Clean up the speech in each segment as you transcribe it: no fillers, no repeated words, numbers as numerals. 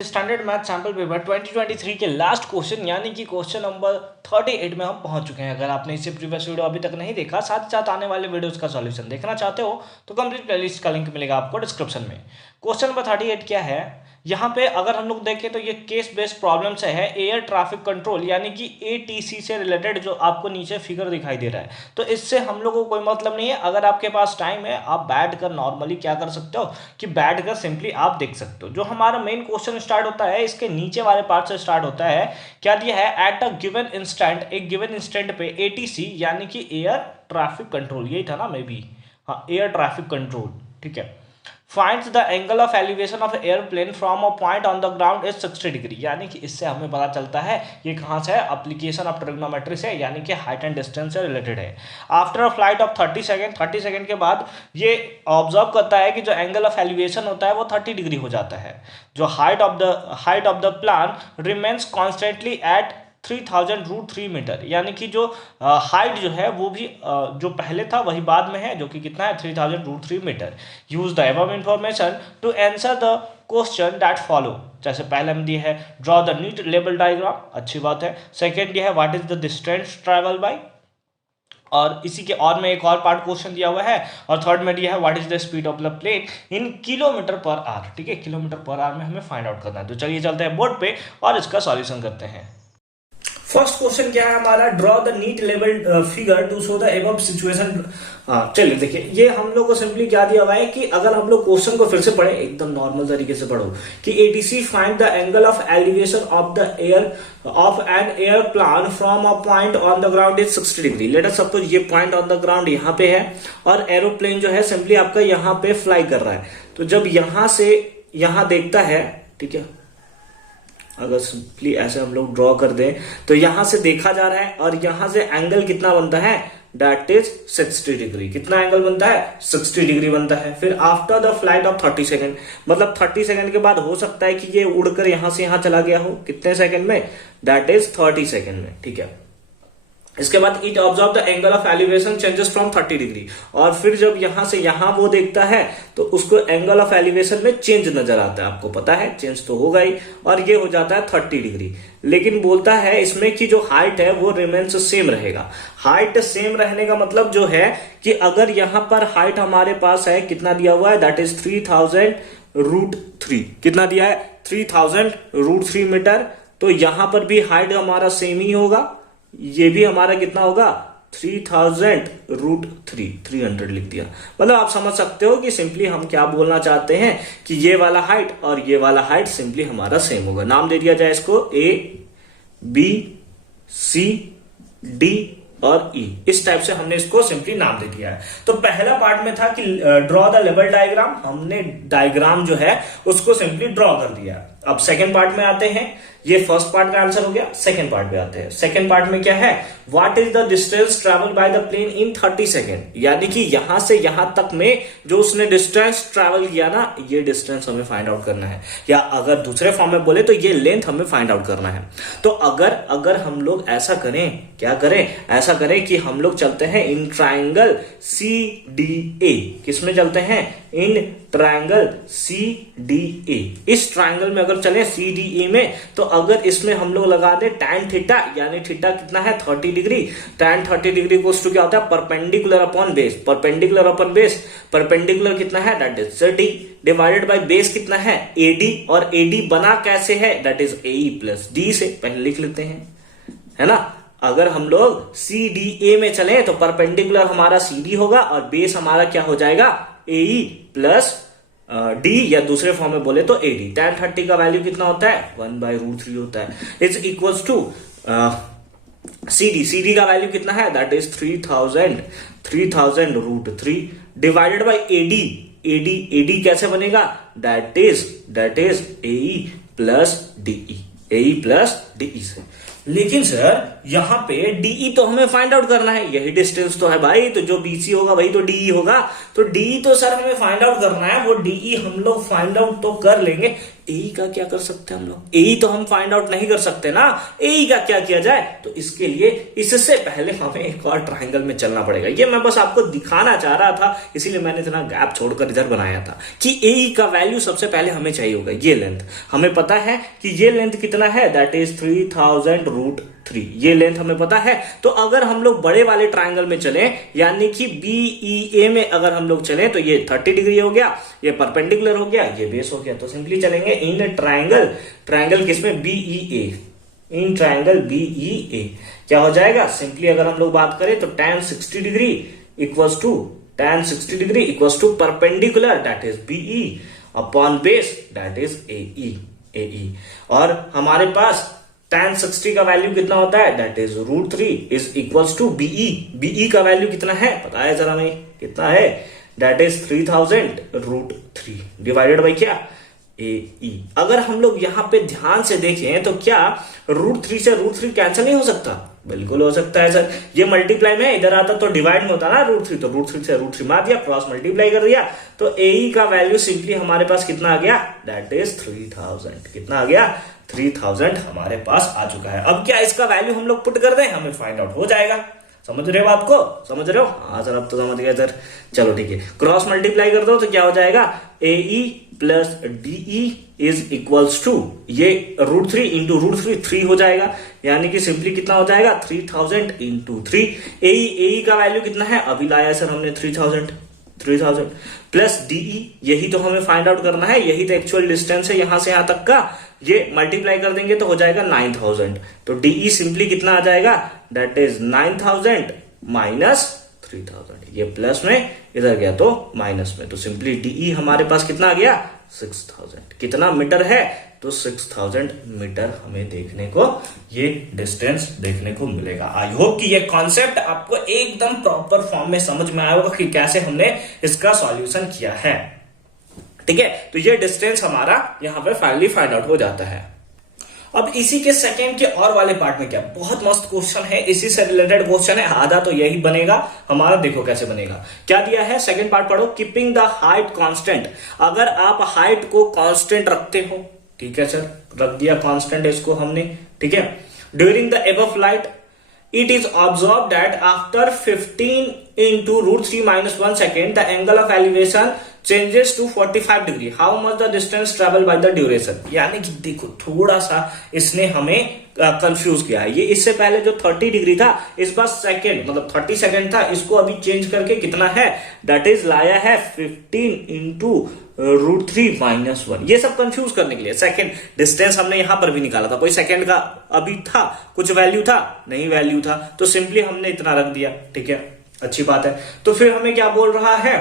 Standard math sample paper 2023 के last question यानी कि क्वेश्चन नंबर 38 में हम पहुंच चुके हैं। अगर आपने इससे प्रीवियस वीडियो अभी तक नहीं देखा, साथ ही साथ आने वाले वीडियोस का सॉल्यूशन देखना चाहते हो तो कंप्लीट प्लेलिस्ट का लिंक मिलेगा आपको डिस्क्रिप्शन में। क्वेश्चन नंबर 38 क्या है, यहाँ पे अगर हम लोग देखें तो ये केस बेस्ड प्रॉब्लम से है, एयर ट्रैफिक कंट्रोल यानी कि एटीसी से रिलेटेड जो आपको नीचे फिगर दिखाई दे रहा है। तो इससे हम लोगों को कोई मतलब नहीं है। अगर आपके पास टाइम है, आप बैठ कर नॉर्मली क्या कर सकते हो कि बैठ कर सिंपली आप देख सकते हो। जो हमारा मेन क्वेश्चन स्टार्ट होता है इसके नीचे वाले पार्ट से स्टार्ट होता है। क्या दिया है, एट अ गिवन इंस्टेंट, एक गिवन इंस्टेंट पे एटीसी यानी कि एयर ट्रैफिक कंट्रोल, यही था ना मे बी, हाँ एयर ट्रैफिक कंट्रोल, ठीक है। Finds the angle of elevation of airplane from a point on the ground is 60 degree. यानी कि इससे हमें पता चलता है ये कहाँ से है, एप्लीकेशन ऑफ ट्रिग्नोमेट्री से, यानी कि हाइट एंड डिस्टेंस से रिलेटेड है। After a flight of 30 second के बाद ये ऑब्जर्व करता है कि जो एंगल ऑफ एलिवेशन होता है वो 30 डिग्री हो जाता है। जो height of the plan remains constantly at 3000√3 metre, यानी कि जो हाइट जो है वो भी जो पहले था वही बाद में है, जो कि कितना है 3000√3 metre. Use the above information to answer the question that follow. जैसे पहले हम दिए है draw the neat label diagram, अच्छी बात है। सेकेंड दिया है what is the distance travel by, और इसी के और में एक और पार्ट क्वेश्चन दिया हुआ है। और थर्ड में दिया है what is the speed of the plane in kilometre per hour, ठीक है, किलोमीटर पर आवर में हमें फाइंड आउट करना है। तो चलिए चलते हैं बोर्ड पे और इसका सॉल्यूशन करते हैं। फर्स्ट क्वेश्चन क्या है हमारा, draw the neat level figure to show the above situation. चलिए देखिए, ये हम लोग को सिंपली क्या दिया हुआ है कि अगर हम लोग क्वेश्चन को फिर से पढ़े, एकदम नॉर्मल तरीके से पढ़ो कि एटीसी find the angle of elevation of the air of an airplane from a point on the ground is 60 degree. Let us suppose ये पॉइंट ऑन द ग्राउंड यहाँ पे है और एरोप्लेन जो है सिंपली आपका यहाँ पे फ्लाई कर रहा है। तो जब यहां से यहां देखता है, ठीक है, अगर सिंपली ऐसे हम लोग ड्रॉ कर दें तो यहां से देखा जा रहा है और यहां से एंगल कितना बनता है, दैट इज 60 डिग्री। कितना एंगल बनता है, 60 डिग्री बनता है। फिर after the flight of 30 second, मतलब 30 सेकेंड के बाद हो सकता है कि ये उड़कर यहां से यहां चला गया हो, कितने सेकेंड में, दैट इज 30 सेकेंड में, ठीक है। इसके बाद it observe the angle of elevation changes from 30 degree, और फिर जब यहां से यहां वो देखता है तो उसको एंगल ऑफ एलिवेशन में चेंज नजर आता है। आपको पता है चेंज तो होगा ही, और ये हो जाता है 30 डिग्री। लेकिन बोलता है इसमें कि जो हाइट है वो रिमेन्स सेम रहेगा। हाइट सेम रहने का मतलब जो है कि अगर यहां पर हाइट हमारे पास है, कितना दिया हुआ है, दैट इज 3000√3। कितना दिया है, 3000√3 मीटर। तो यहां पर भी हाइट हमारा सेम ही होगा, ये भी हमारा कितना होगा, 3000√3, 300 लिख दिया। मतलब आप समझ सकते हो कि सिंपली हम क्या बोलना चाहते हैं कि ये वाला हाइट और ये वाला हाइट सिंपली हमारा सेम होगा। नाम दे दिया जाए इसको A, B, C, D और E। इस टाइप से हमने इसको सिंपली नाम दे दिया है। तो पहला पार्ट में था कि ड्रॉ द लेवल डायग्राम, हमने डायग्राम जो है उसको सिंपली ड्रॉ कर दिया। अब सेकेंड पार्ट में आते हैं, ये फर्स्ट पार्ट का आंसर हो गया। सेकेंड पार्ट में आते हैं। सेकेंड पार्ट में क्या है, what is the distance travel by the plane in 30 second, यानी कि यहां से यहां तक में जो उसने डिस्टेंस ट्रेवल किया ना, ये डिस्टेंस हमें फाइंड आउट करना है, या अगर दूसरे फॉर्म में बोले तो ये लेंथ हमें फाइंड आउट करना है। तो अगर हम लोग ऐसा करें, क्या करें, ऐसा करें कि हम लोग चलते हैं इन ट्राइंगल CDA। किसमें चलते हैं, इन ट्राइंगल CDA। इस ट्राइंगल में अगर चले CDA में, तो अगर इसमें हम लोग लगा दे tan थीटा, यानी थीटा कितना है 30 डिग्री। tan 30 डिग्री को क्या होता है, perpendicular upon base. Perpendicular upon base, perpendicular कितना है, that is CD, divided by base कितना है AD, और AD बना कैसे है, that is AE plus D से, पहले लिख लेते हैं, है ना। अगर हम लोग CDA में चले तो परपेंडिकुलर हमारा CD होगा और बेस हमारा क्या हो जाएगा, AE प्लस D, या दूसरे फॉर्म में बोले तो AD। tan 30 का वैल्यू कितना होता है, 1/√3 होता है। इज इक्वल्स टू CD का वैल्यू कितना है, that is 3000√3 divided by AD कैसे बनेगा, that is AE plus DE से। लेकिन सर यहां पे DE तो हमें फाइंड आउट करना है, यही डिस्टेंस तो है भाई, तो जो BC होगा वही तो DE होगा। तो DE तो सर हमें फाइंड आउट करना है, वो DE हम लोग फाइंड आउट तो कर लेंगे, एई का क्या कर सकते हैं हम लोग? एई तो हम फाइंड आउट नहीं कर सकते ना, एई का क्या किया जाए? तो इसके लिए इससे पहले हमें एक और ट्राइंगल में चलना पड़ेगा। ये मैं बस आपको दिखाना चाह रहा था, इसीलिए मैंने इतना गैप छोड़कर इधर बनाया था कि एई का वैल्यू सबसे पहले हमें चाहिए होगा। ये लेंथ हमें पता है कि ये लेंथ कितना है, दैट इज 3000√3। ये लेंथ हमें पता है। तो अगर हम लोग बड़े वाले ट्राइंगल में चले, यानी कि BEA में अगर हम लोग चले, तो ये 30 डिग्री हो गया, ये परपेंडिकुलर हो गया, ये बेस हो गया। तो सिंपली चलेंगे इन ट्राइंगल किसमें? BEA। इन ट्राइंगल BEA क्या हो जाएगा? सिंपली अगर हम लोग बात करें तो tan 60 degree equals to perpendicular that is BE upon base that is AE। और हमारे पास tan 60 का वैल्यू कितना होता है? That is √3 is equals to BE का वैल्यू कितना है पता है जरा हमें? कितना है? दैट इज 3000√3 डिवाइडेड बाई क्या? AE। अगर हम लोग यहां पे ध्यान से देखें तो क्या √3 से √3 कैंसिल नहीं हो सकता? बिल्कुल हो सकता है सर। ये मल्टीप्लाई में इधर आता तो डिवाइड में होता ना √3, तो √3 से √3 मार दिया, क्रॉस मल्टीप्लाई कर दिया, तो AE का वैल्यू सिंपली हमारे पास कितना आ गया? That is 3000। कितना आ गया? 3000 हमारे पास आ चुका है। अब क्या इसका वैल्यू हम लोग पुट कर दें, हमें फाइंड आउट हो जाएगा। समझ रहे हो बात को? समझ रहे हो? हाँ सर, अब तो समझ गया सर। चलो ठीक है, क्रॉस मल्टीप्लाई कर दो तो क्या हो जाएगा? AE plus DE is equals to ये √3 इंटू √3 3 हो जाएगा, यानी कि सिंपली कितना हो जाएगा? 3000 इंटू 3। AE का वैल्यू कितना है? अभी लाया सर हमने 3000 प्लस DE, यही तो हमें फाइंड आउट करना है, यही तो एक्चुअल डिस्टेंस है यहां से यहां तक का। ये मल्टीप्लाई कर देंगे तो हो जाएगा 9000। तो DE सिंपली कितना आ जाएगा? That is 9000 minus 3000। ये प्लस में इधर गया तो माइनस में, तो सिंपली DE हमारे पास कितना आ गया? 6000। कितना मीटर है? तो 6000 मीटर हमें देखने को ये डिस्टेंस देखने को मिलेगा। आई होप कि ये कॉन्सेप्ट आपको एकदम प्रॉपर फॉर्म में समझ में आया होगा कि कैसे हमने इसका सॉल्यूशन किया है। ठीक है, तो ये डिस्टेंस हमारा यहां पे फाइनली फाइंड आउट हो जाता है। अब इसी के सेकंड के और वाले पार्ट में क्या बहुत मस्त क्वेश्चन है, इसी से रिलेटेड क्वेश्चन है, आधा तो यही बनेगा हमारा। देखो कैसे बनेगा, क्या दिया है, सेकंड पार्ट पढ़ो। कीपिंग द हाइट कांस्टेंट, अगर आप हाइट को कांस्टेंट रखते हो, ठीक है सर, रख दिया कांस्टेंट इसको हमने, ठीक है। During the above flight it is observed that after 15 into √3 minus 1 second, the angle of elevation changes to 45 degree. How much the distance traveled by the duration? यानी कि देखो थोड़ा सा इसने हमें कंफ्यूज किया है। ये इससे पहले जो 30 डिग्री था, इस बार सेकेंड मतलब 30 सेकेंड था, इसको अभी चेंज करके कितना है, दैट इज लाया है 15 इंटू √3 माइनस 1। ये सब कंफ्यूज करने के लिए सेकेंड डिस्टेंस हमने यहां पर भी निकाला था। कोई सेकेंड का अभी था, कुछ वैल्यू था, नहीं वैल्यू था, तो सिंपली हमने इतना रख दिया, ठीक है, अच्छी बात है। तो फिर हमें क्या बोल रहा है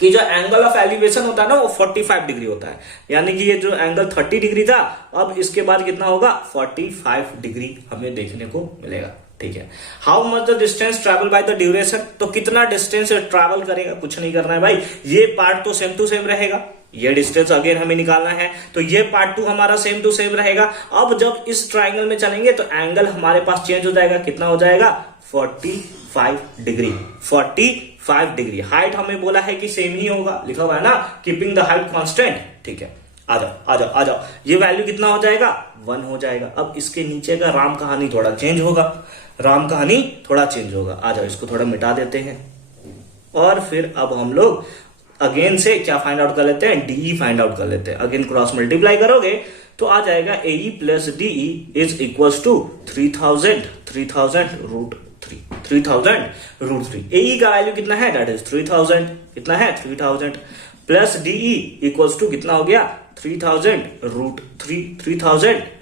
कि जो एंगल ऑफ एलिवेशन होता है ना, वो 45 डिग्री होता है, यानी कि ये जो एंगल 30 डिग्री था, अब इसके बाद कितना होगा, 45 डिग्री हमें देखने को मिलेगा, ठीक है। How much the distance travel by the duration, तो कितना डिस्टेंस ट्रेवल करेगा, कुछ नहीं करना है भाई, ये पार्ट तो सेम टू सेम रहेगा, ये डिस्टेंस अगेन हमें निकालना है, तो ये पार्ट 2 हमारा सेम टू सेम रहेगा। अब जब इस ट्राइंगल में चलेंगे तो एंगल हमारे पास चेंज हो जाएगा, कितना हो जाएगा, 45 डिग्री, 45 डिग्री। हाइट हमें बोला है कि सेम ही होगा, लिखा हुआ है ना, कीपिंग द हाइट कांस्टेंट, ठीक है। आ जाओ आ जाओ आ जाओ, ये वैल्यू कितना हो जाएगा, 1 हो जाएगा। अब इसके नीचे का राम कहानी थोड़ा चेंज होगा, राम कहानी थोड़ा चेंज होगा। आ जाओ, इसको थोड़ा मिटा देते हैं, और फिर अब हम लोग अगेन से क्या फाइंड आउट कर लेते हैं, DE फाइंड आउट कर लेते हैं। अगेन क्रॉस मल्टीप्लाई करोगे तो आ जाएगा AE plus DE is equals to 3000 √3। AE का वैल्यू कितना है, दैट इज 3000, कितना है, 3000 प्लस DE इक्वल्स टू कितना हो गया, 3000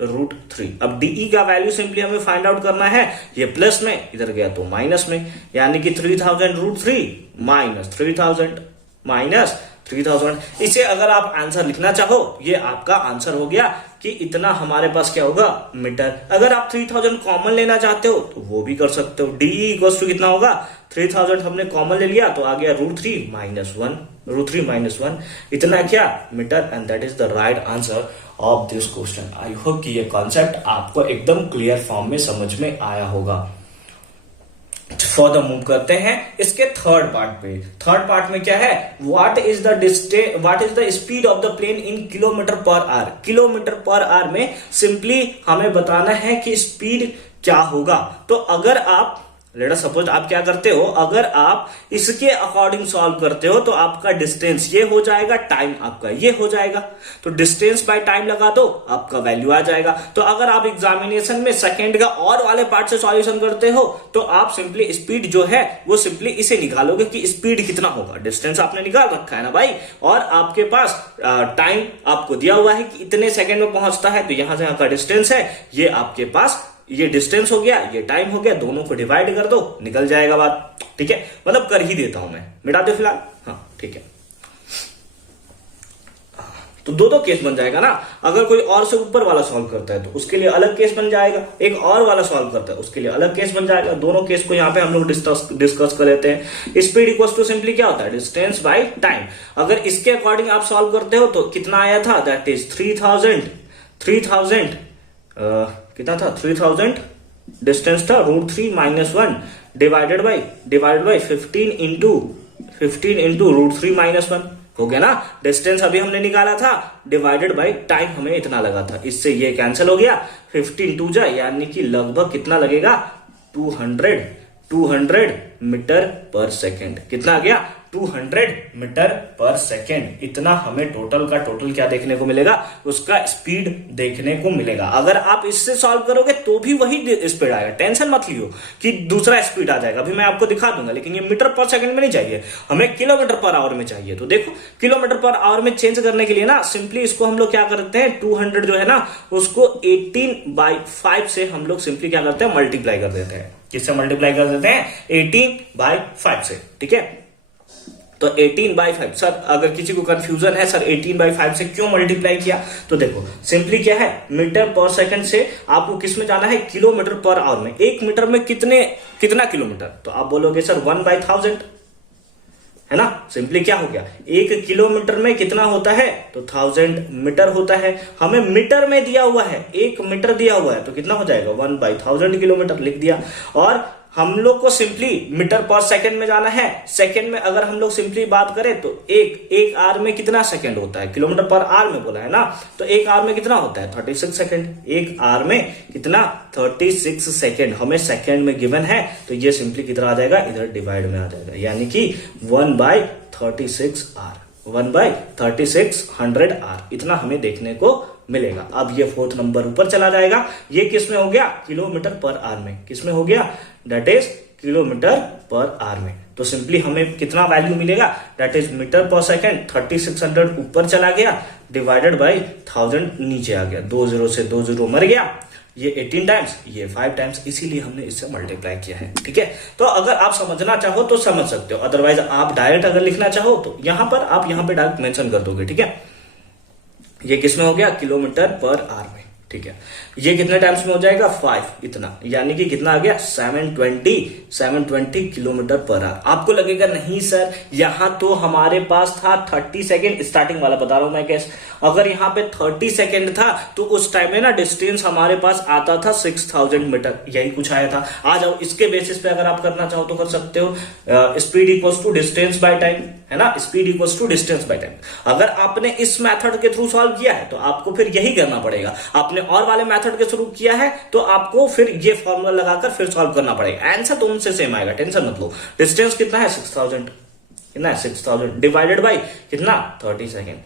√3। अब DE का वैल्यू सिंपली हमें फाइंड आउट करना है, ये प्लस में, इधर गया तो माइनस में, यानी कि 3000 √3 माइनस 3000। इसे अगर आप आंसर लिखना चाहो, ये आपका आंसर हो गया कि इतना हमारे पास क्या होगा, मीटर। अगर आप 3000 कॉमन लेना चाहते हो तो वो भी कर सकते हो। DE इक्वल्स टू कितना होगा, 3000 हमने कॉमन ले लिया तो आ गया √3 माइनस 1, इतना क्या, metre. And that is the right answer of this question. I hope कि ये कॉन्सेप्ट आपको एकदम क्लियर फॉर्म में समझ में आया होगा। फर्दर मूव करते हैं इसके थर्ड पार्ट पे। थर्ड पार्ट में क्या है, what is the speed of the plane in kilometre per hour. Kilometre per hour में सिंपली हमें बताना है कि स्पीड क्या होगा। तो अगर आप लेट अस सपोज आप क्या करते हो, अगर आप इसके अकॉर्डिंग सॉल्व करते हो तो आपका डिस्टेंस ये हो जाएगा, टाइम आपका ये हो जाएगा, तो डिस्टेंस बाय टाइम लगा दो, आपका वैल्यू आ जाएगा। तो अगर आप एग्जामिनेशन में सेकंड का और वाले पार्ट से सॉल्यूशन करते हो तो आप सिंपली स्पीड जो है वो सिंपली इसे निकालोगे कि स्पीड कितना होगा। डिस्टेंस आपने निकाल रखा है ना भाई, और आपके पास टाइम आपको दिया हुआ है कि इतने सेकंड में पहुंचता है, तो यहां से यहां का डिस्टेंस है, ये आपके पास ये डिस्टेंस हो गया, ये टाइम हो गया, दोनों को डिवाइड कर दो, निकल जाएगा बात। ठीक है, मतलब कर ही देता हूं मैं, मिटा दो फिलहाल। हाँ ठीक है, तो दो केस बन जाएगा ना। अगर कोई और से ऊपर वाला सॉल्व करता है तो उसके लिए अलग केस बन जाएगा, एक और वाला सॉल्व करता है उसके लिए अलग केस बन जाएगा। दोनों केस को यहाँ पे हम लोग डिस्कस कर लेते हैं। स्पीड इक्वल टू सिंपली क्या होता है, डिस्टेंस बाय टाइम। अगर इसके अकॉर्डिंग आप सॉल्व करते हो तो कितना आया था, दैट इज 3000 कितना था, 3000 डिस्टेंस था, √3 - 1 डिवाइडेड बाई 15 इंटू √3 - 1 हो गया ना। डिस्टेंस अभी हमने निकाला था, डिवाइडेड बाई टाइम हमें इतना लगा था, इससे ये कैंसिल हो गया। 15 2 जा, यानी कि लगभग कितना लगेगा, 200 मीटर पर सेकेंड। कितना आ गया, 200 मीटर पर सेकेंड। इतना हमें टोटल का टोटल क्या देखने को मिलेगा, उसका स्पीड देखने को मिलेगा। अगर आप इससे सॉल्व करोगे तो भी वही स्पीड आएगा, टेंशन मत लियो कि दूसरा स्पीड आ जाएगा, अभी मैं आपको दिखा दूंगा। लेकिन ये मीटर पर सेकंड में नहीं चाहिए, हमें किलोमीटर पर आवर में चाहिए। तो देखो किलोमीटर पर आवर में चेंज करने के लिए ना सिंपली इसको हम लोग क्या करते हैं, 200 जो है ना उसको 18/5 से हम लोग सिंपली क्या करते हैं, मल्टीप्लाई कर देते हैं। किससे मल्टीप्लाई कर देते हैं, 18/5 से। ठीक है, तो 18/5। सर अगर किसी को कंफ्यूजन है, सर 18/5 से क्यों मल्टीप्लाई किया, तो देखो सिंपली क्या है, मीटर पर सेकंड से आपको किस में जाना है, किलोमीटर पर आवर में। एक मीटर में कितना किलोमीटर, तो आप बोलोगे सर 1/1000 है ना। सिंपली क्या हो गया, एक किलोमीटर में कितना होता है, तो 1000 मीटर होता है। हमें मीटर में दिया हुआ है, एक मीटर दिया हुआ है, तो कितना हो जाएगा, 1/1000 किलोमीटर लिख दिया। और हम लोग को सिंपली मीटर पर सेकंड में जाना है। सेकंड में अगर हम लोग सिंपली बात करें तो एक आवर में कितना सेकंड होता है, किलोमीटर पर आवर में बोला है ना, तो एक आवर में कितना होता है, 36 सेकंड। एक आवर में कितना, 36 सेकंड हमें सेकंड में गिवन है, तो ये सिंपली कितना आ जाएगा, इधर डिवाइड में आ जाएगा, यानी कि 1/36 आवर, 1/3600 आवर, इतना हमें देखने को मिलेगा। अब ये 4th नंबर ऊपर चला जाएगा। ये किस में हो गया, किलोमीटर पर आवर में। किस में हो गया, that is kilometre per hour में। तो सिंपली हमें कितना वैल्यू मिलेगा, दैट इज मीटर पर सेकंड, 3600 ऊपर चला गया, डिवाइडेड बाई 1000 नीचे आ गया। 2 0 से 2 0 मर गया, ये 18 टाइम्स, ये 5 टाइम्स, इसीलिए हमने इससे मल्टीप्लाई किया है। ठीक है, तो अगर आप समझना चाहो तो समझ सकते हो, अदरवाइज आप डायरेक्ट अगर लिखना चाहो तो यहां पर आप यहां पे डायरेक्ट मेंशन कर दोगे। ठीक है, ये किसमें हो गया, किलोमीटर पर आवर में। ठीक है, ये कितने टाइम्स में हो जाएगा, 5, इतना, यानी कि कितना आ गया, 720 किलोमीटर पर आवर। आपको लगेगा नहीं सर यहां तो हमारे पास था 30 सेकेंड, स्टार्टिंग वाला बता रहा हूं मैं कैसे। अगर यहाँ पे 30 सेकेंड था तो उस टाइम में ना डिस्टेंस हमारे पास आता था 6000 मीटर, यही कुछ आया था। आ जाओ इसके बेसिस पे अगर आप करना चाहो तो कर सकते हो। Speed equals to distance by time, है ना, speed equals to distance by time. अगर आपने इस मेथड के थ्रू सॉल्व किया है तो आपको फिर यही करना पड़ेगा। आपने और वाले मेथड के थ्रू किया है तो आपको फिर ये फॉर्मूला लगाकर फिर सॉल्व करना पड़ेगा। आंसर तो उनसे सेम आएगा, टेंशन मत लो। डिस्टेंस कितना है, 6000, कितना है 6000, डिवाइडेड बाई कितना, 30 सेकेंड,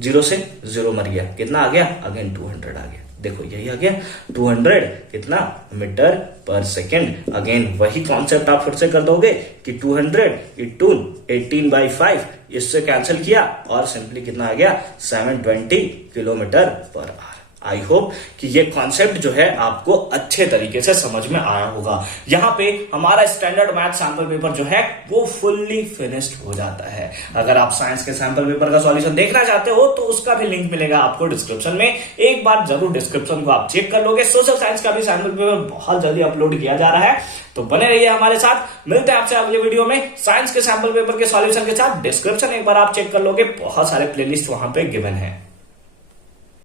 0 से 0 मर गया, कितना आ गया, अगेन 200 आ गया। देखो यही आ गया 200 कितना, मीटर पर सेकेंड। अगेन वही कॉन्सेप्ट आप फिर से कर दोगे कि 200 इंटू 18/5, इससे कैंसिल किया और सिंपली कितना आ गया, 720 kilometre per our. I hope कि ये कॉन्सेप्ट जो है आपको अच्छे तरीके से समझ में आया होगा। यहाँ पे हमारा स्टैंडर्ड मैथ सैंपल पेपर जो है वो फुल्ली फिनिश्ड हो जाता है। अगर आप साइंस के सैंपल पेपर का सॉल्यूशन देखना चाहते हो तो उसका भी लिंक मिलेगा आपको डिस्क्रिप्शन में। एक बार जरूर डिस्क्रिप्शन को आप चेक कर लोगे। सोशल साइंस का भी सैंपल पेपर बहुत जल्दी अपलोड किया जा रहा है, तो बने रहिए हमारे साथ। मिलते हैं आपसे अगले वीडियो में साइंस के सैंपल पेपर के सॉल्यूशन के साथ। डिस्क्रिप्शन एक बार आप चेक कर लोगे, बहुत सारे प्लेलिस्ट वहां पे गिवन है।